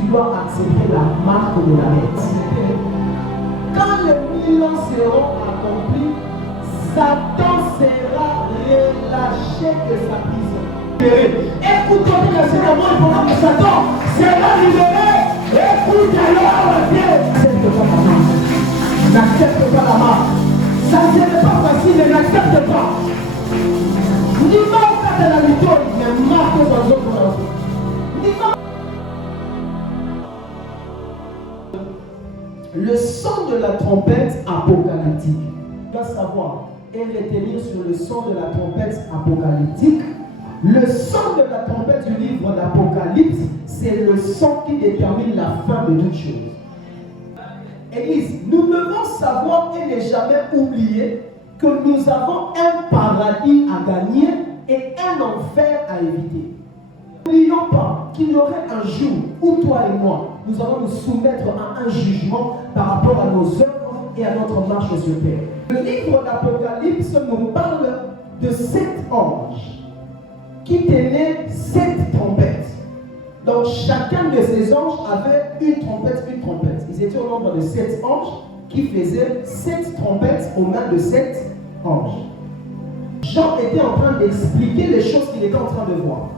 tu dois accepter la marque de la bête. Quand les 1000 ans seront accomplis, Satan sera relâché de sa prison. Écoute-toi le Seigneur pendant que Satan sera libéré. Écoute alors Dieu. N'accepte pas la marque. Ça ne serait pas facile, n'accepte pas. Dis-moi au de la victoire, mais marque dans autres. Le son de la trompette apocalyptique. Tu dois savoir et retenir sur le son de la trompette apocalyptique. Le son de la trompette du livre d'Apocalypse, c'est le son qui détermine la fin de toute chose. Église, nous devons savoir et ne jamais oublier que nous avons un paradis à gagner et un enfer à éviter. N'oublions pas qu'il y aurait un jour où toi et moi, nous allons nous soumettre à un jugement par rapport à nos œuvres et à notre marche sur terre. Le livre d'Apocalypse nous parle de 7 anges qui tenaient 7 trompettes. Donc chacun de ces anges avait une trompette. Ils étaient au nombre de 7 anges qui faisaient 7 trompettes aux mains de 7 anges. Jean était en train d'expliquer les choses qu'il était en train de voir.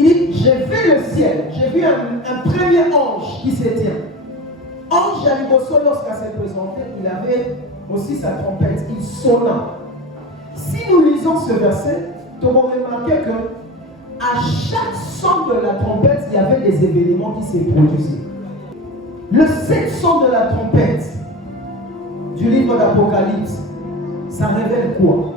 Il dit, j'ai vu le ciel, j'ai vu un premier ange qui s'éteint. Ange Aliboso, lorsqu'il s'est présenté, il avait aussi sa trompette, il sonna. Si nous lisons ce verset, nous allons remarquer que à chaque son de la trompette, il y avait des événements qui s'est produisés. Le 7 son de la trompette du livre d'Apocalypse, ça révèle quoi?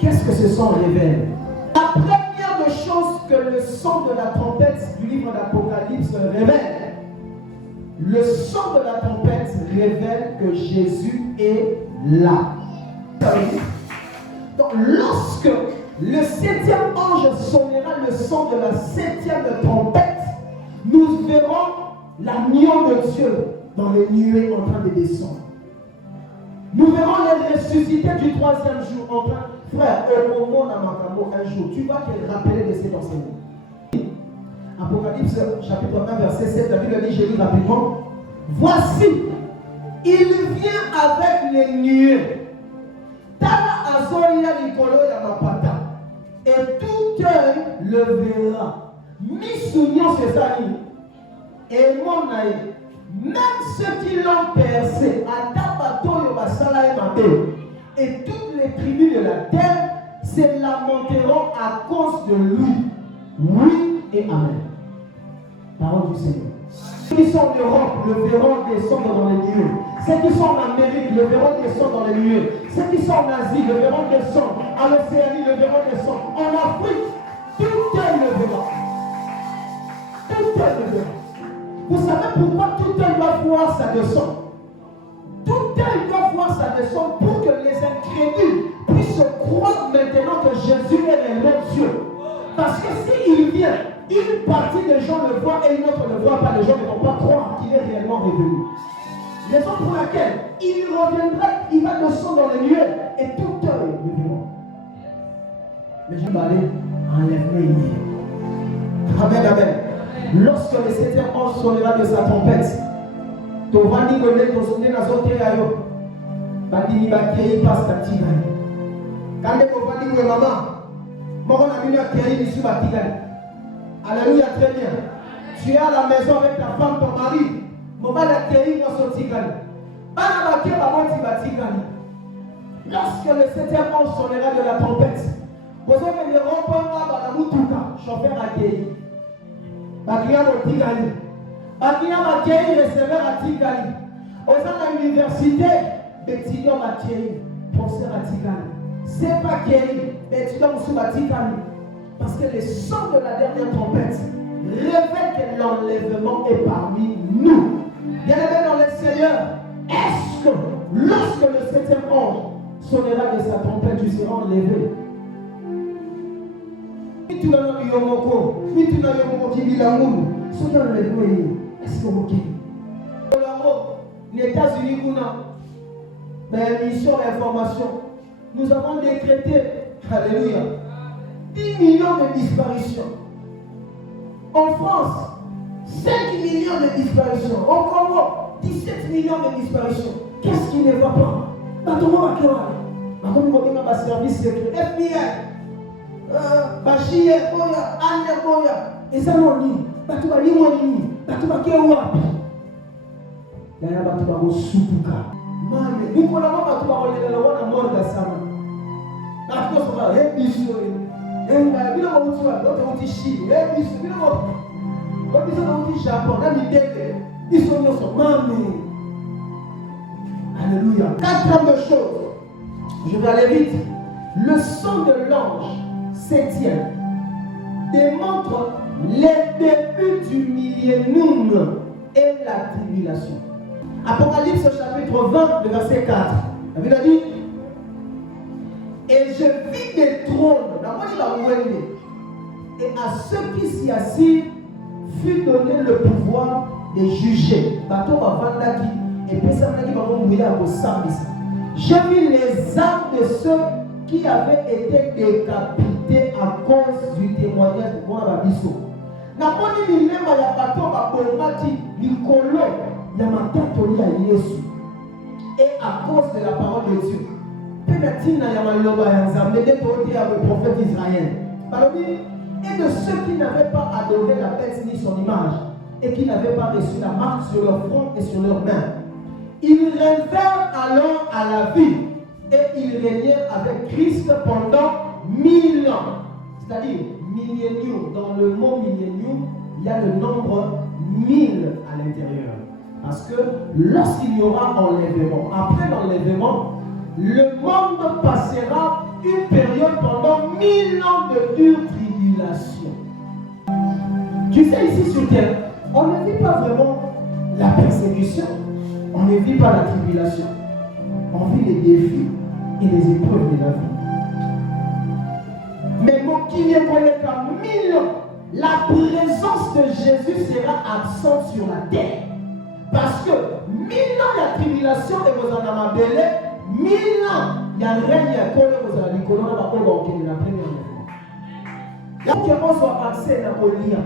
Qu'est-ce que ce son révèle? La première des choses que le son de la trompette du livre d'Apocalypse révèle, le son de la trompette révèle que Jésus est là. Donc lorsque le 7e ange sonnera le son de la 7e trompette, nous verrons l'agneau de Dieu dans les nuées en train de descendre. Nous verrons les ressuscités du 3e jour en train. Frère, au moment d'Amakamo, un jour, tu vois qu'il rappelait de cet enseignement. Apocalypse chapitre 1, verset 7, la Bible dit, je lis rapidement. Voici, il vient avec les nuées. Tala azoya likolo ya mapata. Et tout œil le verra. Misunion c'est ça. Et mon aïe, même ceux qui l'ont percé, à Tabato Yobasala et Mabé, et toutes les tribus de la terre se lamenteront à cause de lui. Oui et amen. Parole du Seigneur. Ceux qui sont en Europe le verront descendre dans les nuées. Ceux qui sont en Amérique le verront descendre dans les nuées. Ceux qui sont en Asie le verront descendre. En Océanie le verront descendre. En Afrique, tout œil le verra. Tout œil le verra. Vous savez pourquoi tout œil doit voir sa descente? Tout œil doit voir sa descente pour que les incrédules puissent croire maintenant que Jésus est le même Dieu. Parce que s'il vient, une partie des gens le voient et une autre ne le voit pas. Les gens ne vont pas croire qu'il est réellement revenu. Raison pour laquelle il reviendra, il va descendre dans les nuées et tout œil le verra. Mais je vais aller enlever. Amen, amen. Lorsque le 7e ange sonnera de sa trompette, Tovani Gole Tosone Nazote Ayo, Badini Bakei Pastatigani. Quand les Tovani Gole Maman, Moron Amina Kei Nissu Batigani. Alléluia, très bien. Tu es à la maison avec ta femme, ton mari. Maman la Kei Mosotigani. Banabake Baboti Batigani. Lorsque le 7e ange sonnera de la trompette, vous avez le rond-point à Mutuka, chauffeur à Kei. Bakia Motigani. Bakia Makei, receveur à Tigani. Aux à l'université, Bétillon Makei, professeur à Tigani. C'est pas Kei, Bétillon Moussouba Tigani. Parce que le son de la dernière trompette révèle que l'enlèvement est parmi nous. Bien-aimés dans le Seigneur, est-ce que lorsque le 7e ange sonnera de sa trompette, tu seras enlevé? Est-ce que vous quittez? Les États-Unis, mais mission d'information, nous avons décrété, alléluia, 10 millions de disparitions. En France, 5 millions de disparitions. Au Congo, 17 millions de disparitions. Qu'est-ce qui ne va pas? Service secret, FBI, Bachir, Boya, Anya Boya, et ça non dit. Batouba Limoni, Batouba Kewapi. Yaya Batouba Supuka. Mame, nous connaissons Batouba Olena, on a mort d'Assama. Batouba Soba, Ebiso, Enga, Bila Moutua, d'autres outils Chine, Ebiso, Bila Moutua. Quand ils sont au Japon, ils sont dans Mame. Alléluia. 4 grandes choses. Je vais aller vite. Le sang de l'ange septième démontre les débuts du millénium et la tribulation. Apocalypse chapitre 20, le verset 4. La Bible a dit, et je vis des trônes, et à ceux qui s'y assirent fut donné le pouvoir de juger. J'ai vu les âmes de ceux qui avaient été décapités à cause du témoignage de Babiso. Et à cause de la parole de Dieu. Le prophète Israël. Et de ceux qui n'avaient pas adoré la bête ni son image, et qui n'avaient pas reçu la marque sur leur front et sur leurs mains. Ils revinrent alors à la vie, et ils régnèrent avec Christ pendant 1000 ans. C'est-à-dire, millénium, dans le mot millénium, il y a le nombre 1000 à l'intérieur. Parce que lorsqu'il y aura enlèvement, après l'enlèvement, le monde passera une période pendant 1000 ans de dure tribulation. Tu sais, ici sur terre, on ne vit pas vraiment la persécution, on ne vit pas la tribulation, on vit les défis et les épreuves de la vie. Mais mon qui est collègue à 1000 ans, la présence de Jésus sera absente sur la terre. Parce que 1000 ans la tribulation et vous en avez belé, 1000 ans il y a règne, il y a collé, vous avez dit, qu'on a pas convoqué la première fois. Donc, on soit accès à Kolia.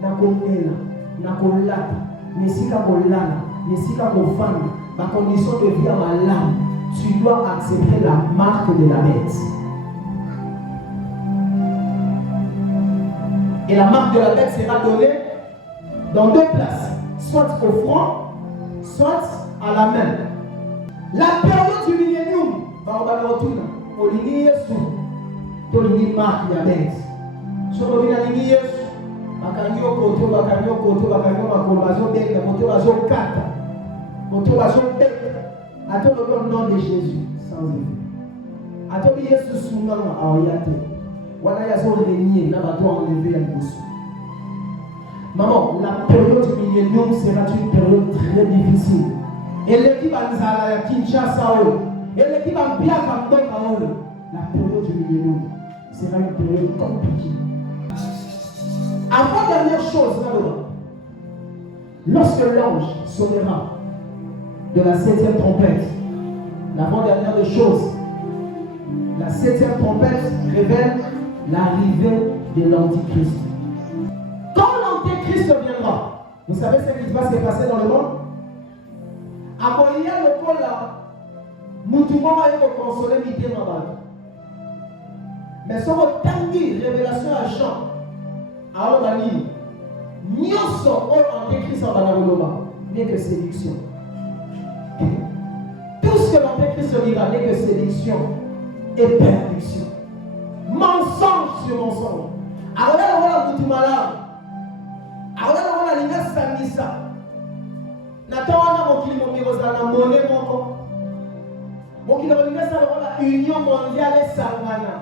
Na komela, na kolata, mesika kolala, mesika kofanda, ma condition de vie à ma lame, tu dois accepter la marque de la bête. Et la marque de la bête sera donnée dans 2 places, soit au front, soit à la main. La période du millénium, on va le retourner, au ligne Yesu, au ligne marque de la bête. Sur le ligne Yesu. Bakanyo koto bazo beka koto bazo kata koto bazo beka atolo le nom de Jésus sans effet atolo Yesu sungama aoyate wana yazo régner na bato enlever la bosse. Maman, la période du millénium sera une période très difficile. Et l'équipe Anzala ya Kinshasa et l'équipe Ambiaka Mboka la période du millénium sera une période compliquée. Avant-dernière chose, lorsque l'ange sonnera de la 7e trompette, l'avant-dernière des choses, la 7e trompette révèle l'arrivée de l'Antichrist. Quand l'Antichrist viendra, vous savez ce qui va se passer dans le monde? Après, il y a le col là, Moutouma va être consolé, mité Mabal. Mais sur votre révélation à Jean, alors, Nyoso or Antéchrist en Banaboloba n'est que séduction. Tout ce que l'Antéchrist dira n'est que séduction et perdition. Mensonge sur mensonge. Alors là, on va la Boutoumala. Alors là, on va la Liga Sangisa. Natana Mokili Momirosana, Moné Moko. Mokili Momirosana, la Union mondiale Sangana.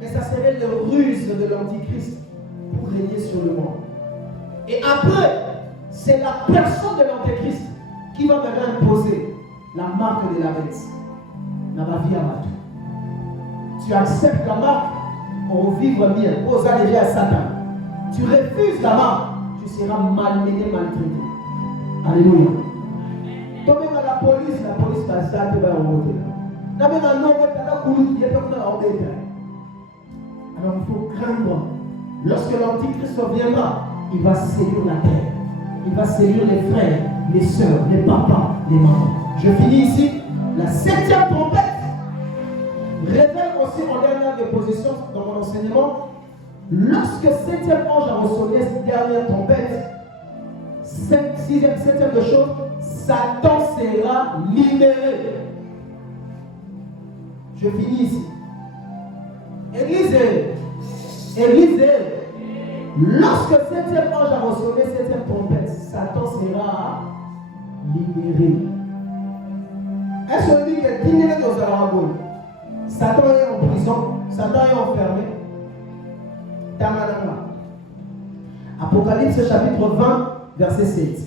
Mais ça serait le ruse de l'Antichrist pour régner sur le monde. Et après, c'est la personne de l'Antéchrist qui va maintenant imposer la marque de la bête dans la vie à tout. Tu acceptes la marque pour vivre bien, aux alléger à Satan. Tu refuses la marque, tu seras malmené, maltraité. Alléluia. Donc même à la police va s'arrêter vers le côté. Alors il faut craindre. Lorsque l'Antichrist viendra, il va séduire la terre. Il va séduire les frères, les sœurs, les papas, les mamans. Je finis ici. La 7e trompette révèle aussi en dernière déposition dans mon enseignement. Lorsque 7e ange a ressonné cette dernière trompette, 6e, 7e de chose, Satan sera libéré. Je finis ici. Église, lorsque 7e ange a ressonné 7e trompette, Satan sera libéré. Est-ce qu'on dit que qui est dans un rabot? Satan est en prison, Satan est enfermé. Tamanama. Apocalypse chapitre 20, verset 7.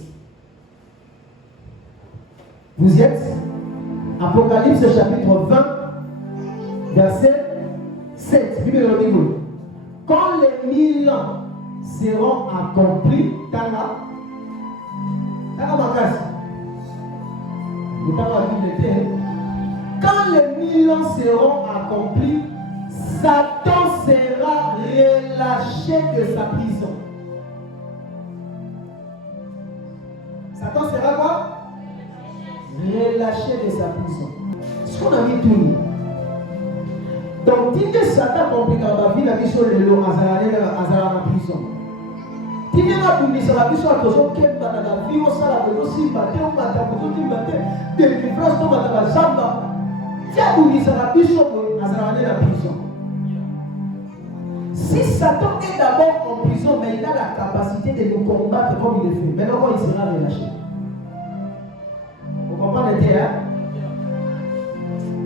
Vous y êtes? Apocalypse chapitre 20, verset 7. Bible de Bible. Quand les 1000 ans seront accomplis, Tana Makasi. Quand les 1000 ans seront accomplis, Satan sera relâché de sa prison. Satan sera quoi? Relâché de sa prison. Ce qu'on a mis tout nous. Donc, si Satan complique la vie, la mission de l'eau, Azara en prison. Si tu as une mission, la mission à cause de la vie, on s'en a aussi battu, on m'a tapé, on m'a tapé, des phrases, on m'a tapé, Zamba. Si tu as une mission, la mission, Azara en prison. Si Satan est d'abord en prison, mais il a la capacité de nous combattre comme il le fait. Maintenant, quand il sera relâché. Vous comprenez bien?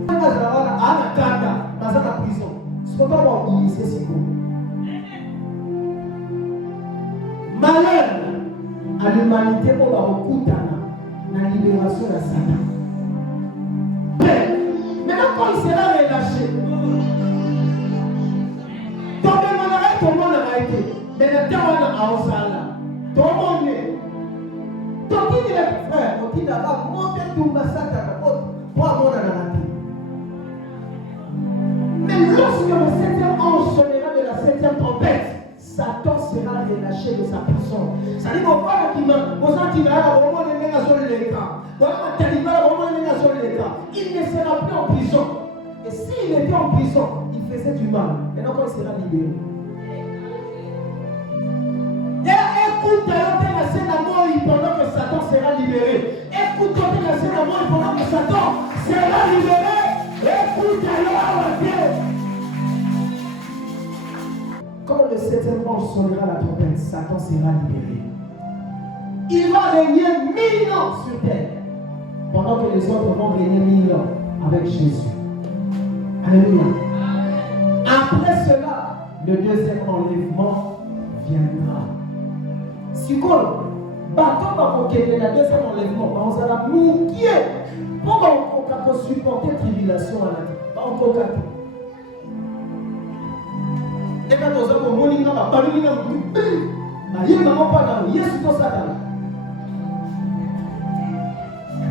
Dans la prison. Ce qu'on va utiliser, c'est quoi? Malheur à l'humanité pour la recouper la libération de Satan. Maintenant, quand il sera relâché, tout le monde aura été. Mais le temps a en salle. Tout le monde est. Donc, il est frère, donc il a monté tout le massacre pour avoir la vie. Mais lorsque le 7e ange sonnera de la 7e trompette, Satan sera relâché de sa prison. Ça dit qu'on parle qui m'a, il ne sera plus en prison. Et s'il était en prison, il faisait du mal. Maintenant, quand il sera libéré. Écoute la scène à mort pendant que Satan sera libéré. Écoute la scène à mort pendant que Satan sera libéré. Écoute alors Dieu. Quand le 7e ange sonnera la trompette, Satan sera libéré. Il va régner 1000 ans sur terre, pendant que les autres vont régner 1000 ans avec Jésus. Alléluia. Après cela, le 2e enlèvement viendra. Si quoi, bateau va pour qu'il y ait le 2e enlèvement, on s'en a mis pour qu'on puisse supporter tribulation à la vie. Pas encore qu'à tout. Et quand on s'en va, on n'y va pas, on n'y va pas. Il n'y a pas de Yesu to Satan.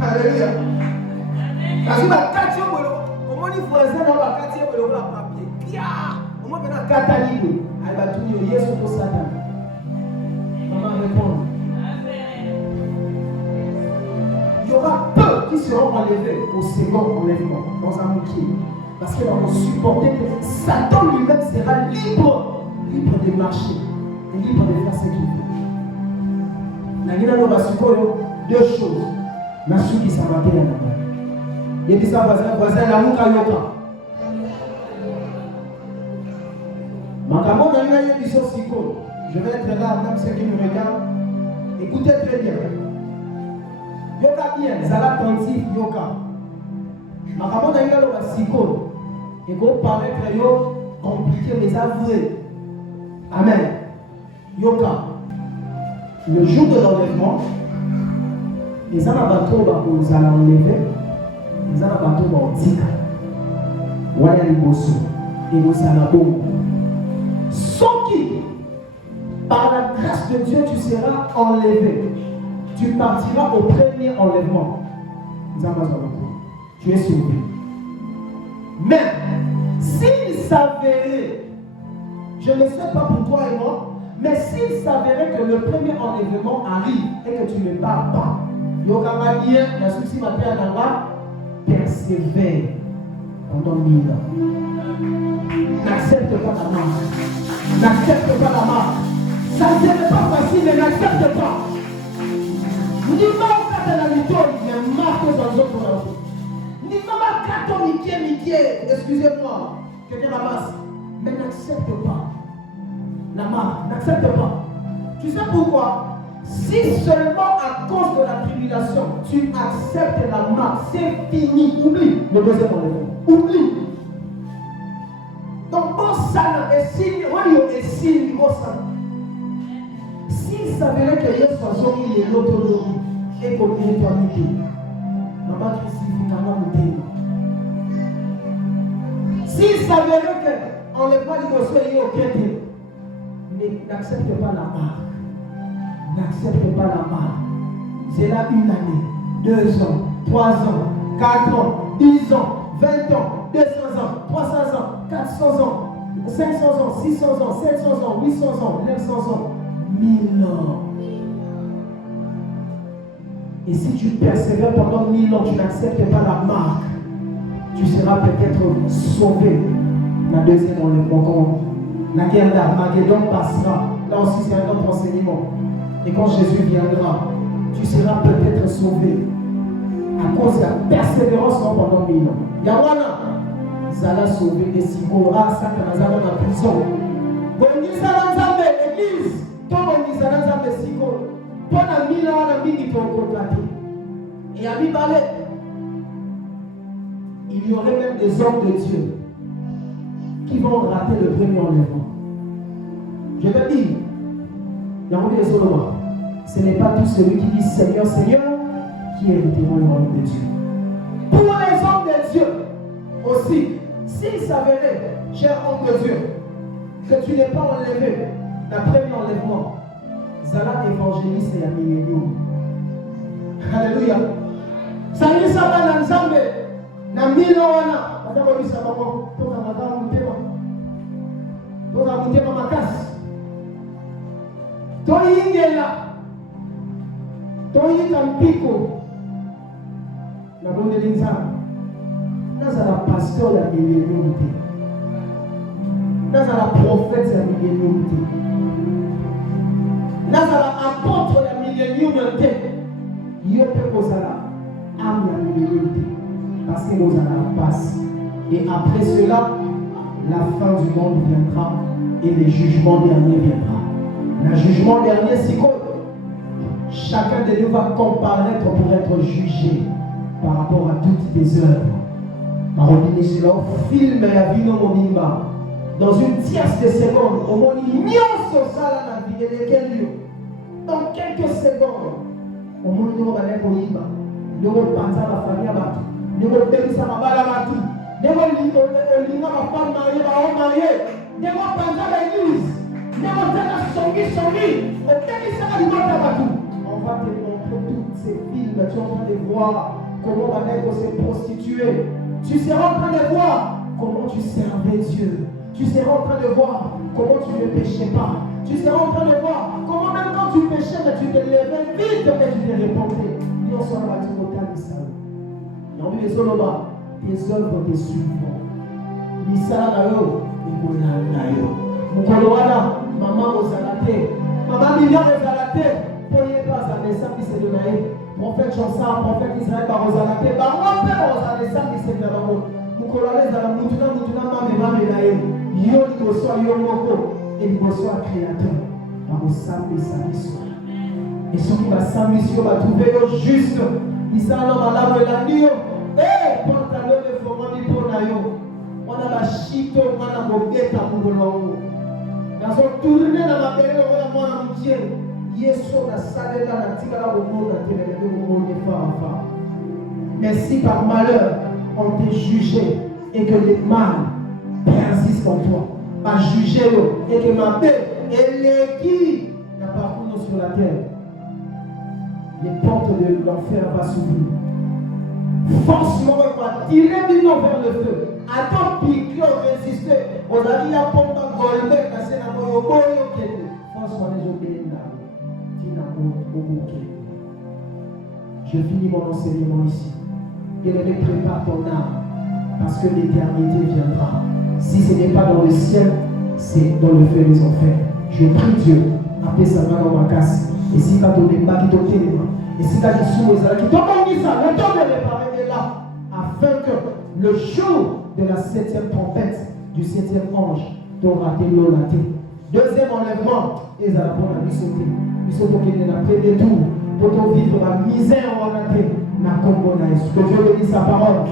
Alléluia. Parce que la quartier, on m'a dit voisin dans la quartier, on va papier. On m'a dit la Catalibre. Elle va tout dire Yesu to Satan. Maman répond. Il y aura peu qui seront enlevés au second enlèvement dans un bouquet. Parce qu'ils vont supporter que Satan lui-même sera libre de marcher et libre de faire ce qu'il veut. Deux choses. Nasu qui s'en va bien. Il dit ça, voisin, la mouka yoka. Makamon, il y a une émission psycho. Je vais être là, même ceux qui me regardent. Écoutez très bien. Yoka bien, Zala attentif, yoka. Makamon, il y a une psycho. Et qu'on paraît très compliqué, mais avoué. Amen. Yoka. Le jour de l'enlèvement, les anabatos vous allez enlever, les anabatos vont dire, voilà les bossous, et vous allez bon. Sauf qui, par la grâce de Dieu, tu seras enlevé. Tu partiras au premier enlèvement. Tu es sauvé. Mais, s'il s'avérait, je ne sais pas pour toi et moi, Mais s'il s'avérait que le premier enlèvement arrive et que tu ne pars pas, la souci matin persévère pendant 1000 ans. N'accepte pas la marque. N'accepte pas la marque. Ça ne serait pas facile, mais n'accepte pas. Ni pas au la victoire, il y a marque dans les autres. Ni pas Mickey, excusez-moi, quelqu'un ramasse. Mais n'accepte pas la marque. N'accepte pas. Tu sais pourquoi? Si seulement à cause de la tribulation, tu acceptes la marque, c'est fini. Oublie le deuxième enlèvement. Oublie. Donc, bon sana, et s'il s'avérait que Dieu soit sorti de l'autonomie et qu'on ait éternité, maman crucifiera mon thème. S'il s'avérait que enlèvement du gospel au quête, mais n'accepte pas la marque. N'accepte pas la marque. C'est là 1 année, 2 ans, 3 ans, 4 ans, 10 ans, 20 ans, 200 ans, 300 ans, 400 ans, 500 ans, 600 ans, 700 ans, 800 ans, 900 ans, 1000 ans. Et si tu persévères pendant 1000 ans, tu n'acceptes pas la marque, tu seras peut-être sauvé. La deuxième enlèvement, la guerre d'Armageddon passera. Là aussi, c'est un autre enseignement. Et quand Jésus viendra, tu seras peut-être sauvé à cause de la persévérance pendant 1000 ans. Yawana, Zala sauvé des Sikora, Sakanazala dans la prison. Bonizala Nzambe, l'église, toi Bonizala Nzambe Sikora. Pendant 1000 ans, on a mis du contraté. Et à Bibalé, il y aurait même des hommes de Dieu qui vont rater le premier enlèvement. Je te dis, ce n'est pas tout celui qui dit Seigneur, Seigneur, qui hériteront le royaume de Dieu. Pour les hommes de Dieu aussi, s'il s'avérait, cher homme de Dieu, que tu n'es pas enlevé, d'après l'enlèvement, Zala évangéliste et millénium. Alléluia. Ça y est, ça va dans le Zambé. Dans 1000 ans, on a dit ça va pour ma casse. Toi, il est là. Toi, il est en pico. La bonne de l'Inzam. Nous avons la pasteur de la millénium. Nous avons la prophète de la millénium. Nous avons l'apôtre de la millénium. Il y a âme de la millénium. Parce que nous allons passer. Et après cela, la fin du monde viendra et le jugement dernier viendra. Le jugement dernier, c'est quoi? Chacun de nous va comparaître pour être jugé par rapport à toutes tes œuvres. Par exemple, cela film la vie dans une tierce de seconde, au moins il y a ça la vie de quel lieu. Dans quelques secondes, au moins nous allons aller pour l'Iba. Nous allons penser à la famille à Batu. Nous allons penser à la balle à Batu. Nous allons penser à la femme mariée, à l'homme marié. Nous allons penser à l'église. Nous allons penser à Songi. On va te montrer tous ces films. Tu es en train de voir comment on va être se prostituer. Tu seras en train de voir comment tu servais Dieu. Tu seras en train de voir comment tu ne péchais pas. Tu seras en train de voir comment même quand tu péchais, mais tu te levais vite et tu te répandais. Nous sommes battus au cas de ça. Non, mais les Zoloba, tes œuvres te suivront. Misala Nayo, Ikola Nayo. Mukolowana, maman Ozalate. Maman Miriam Ozalate. Prenez pas à naissance qui s'est donné. Prophète Chansa, prophète Israël par Ozalate. Bah, mon père Ozalate qui s'est donné. Mukolale Zala Mutuna Mame Nayo. Yo Liboso Yo Moko. Et Liboso a créateur. Par Osambe Samiso. Et ceux qui va s'amuser, va trouver juste. Ils sont là, malade, la nuit. Eh, pantalon de format du ponayo. On a la chito, on a la moquette à Moulon. Dans son tournée dans la période, on a mon amitié. Yeso, la salle là, la tigala au monde, la télé, le monde est fort. Mais si par malheur, on t'est jugé et que les mal persistent en toi, pas juger et que ma paix et les qui n'a pas couru sur la terre, les portes de l'enfer vont s'ouvrir. Forcément, on va tirer du nom vers le feu. Attends, piquer, résister. On a dit à Pomba Golbe, parce que la boyo boyo kende. Je finis mon enseignement ici. Bien-aimé, prépare ton âme, parce que l'éternité viendra. Si ce n'est pas dans le ciel, c'est dans le feu des enfers. Je prie Dieu, après sa main dans ma casse. Et si tu as donné ma qui t'a les mains, et si tu as dit sous les qui t'a mis ça, le temps de réparer est là, afin que le jour de la 7e trompette du 7e ange t'aura été l'olaté. Deuxième enlèvement, ils allaient pour la misauté. Misauté qui est dans le détour, pour vivre la misère en relaté. Que Dieu bénisse sa parole.